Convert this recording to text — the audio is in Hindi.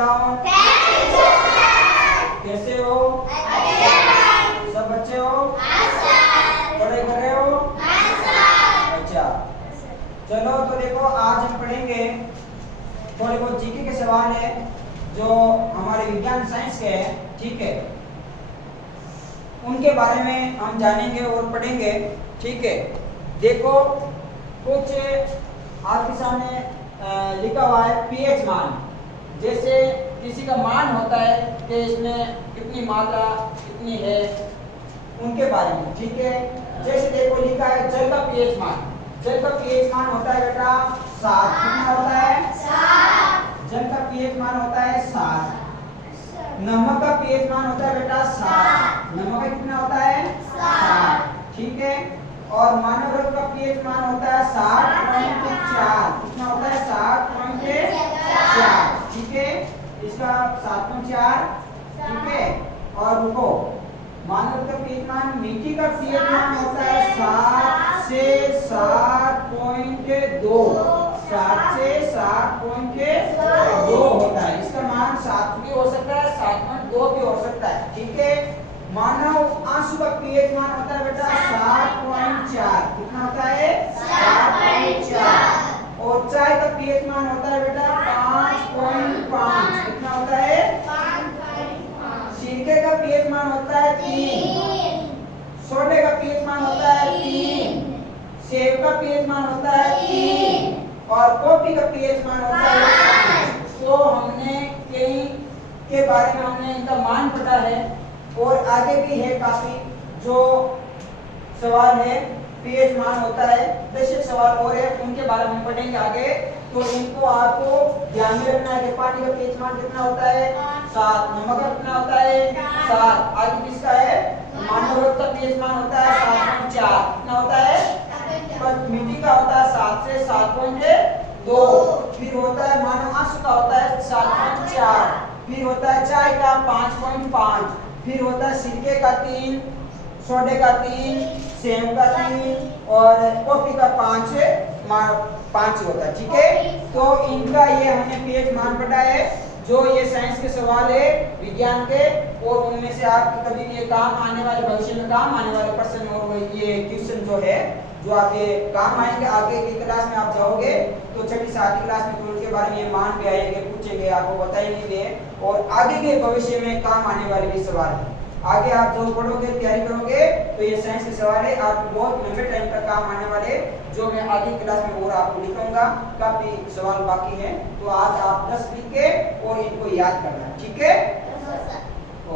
डाउन। कैसे हो? सब अच्छे हो? पढ़ाई कर रहे हो? अच्छा, चलो तो देखो आज हम पढ़ेंगे थोड़े बहुत जीके के सवाल है जो हमारे विज्ञान साइंस के हैं, ठीक है, उनके बारे में हम जानेंगे और पढ़ेंगे, ठीक है। देखो कुछ आपके सामने लिखा हुआ है पीएच मान, जैसे किसी का मान होता है कि इसमें कितनी मात्रा कितनी है, उनके बारे में, ठीक है। जैसे देखो लिखा है जल का पीएच मान। जल का पीएच मान होता है बेटा 7। कितना होता है? 7। जल का पीएच मान होता है 7। नमक का पीएच मान होता है बेटा 7। नमक का कितना होता है? 7, ठीक है। और मानव रक्त का पीएच मान होता है 7.4। कितना होता है? 7.4, ठीक है। इसका 7.4, ठीक है। और रुको, मानव का पीएच मान, मिट्टी का पीएच मान होता है 7 से 7.2। 7 से 7.2 होता है। इसका मान 7 भी हो सकता है, 7.2 भी हो सकता है, ठीक है। मानव आंसू का पीएच मान होता है बेटा 7.4। कितना होता है? 7.4। और चाय का पीएच मान होता है बेटा 5.5। कितना होता है? 5.5। सिरके का पीएच मान होता है 3। सोडे का पीएच मान होता है 3। सेब का पीएच मान होता है 3। और कॉफी का पीएच मान होता है 5। तो हमने कई के बारे में हमने इनका मान पढ़ा है और आगे भी है काफी जो सवाल है पीएच मान होता है। 10 सवाल और है, उनके बारे में पढ़ेंगे आगे। तो इनको आपको ध्यान में रखना है कि पानी का पीएच मान कितना होता है? 7। नमक का कितना होता है? 7। आगे किसका है? मानव रक्त का पीएच मान होता है 7.4। कितना होता है? पर मिट्टी का होता है 7 से 7.2। फिर होता है मानव आंसू का होता है 7.4। फिर होता है चाय का 5.5। फिर होता है सिरके का 3, सोडे का 3, सेब का 3 और कॉफी का 5 होता है, ठीक है। तो इनका ये हमने पीएच मान पढ़ा है, जो ये साइंस के सवाल है विज्ञान के, और उनमें से आपके कभी भी ये काम आने वाले, भविष्य में काम आने वाले प्रश्न और ये क्वेश्चन जो है जो आपके काम आएंगे आगे की क्लास में। आप जाओगे तो 6ठी 7ठी क्लास में तो उनके बारे में ये मान भी आएंगे, पूछेंगे, आपको बताएंगे और आगे के भविष्य में काम आने वाले भी सवाल है। आगे आप जो पढ़ोगे, तैयारी करोगे तो ये साइंस के सवाल है, आपको बहुत लंबे टाइम तक काम आने वाले, जो मैं आगे क्लास में और आपको लिखूंगा। काफी सवाल बाकी हैं, तो आज आप 10 लिख के और इनको याद करना, ठीक है।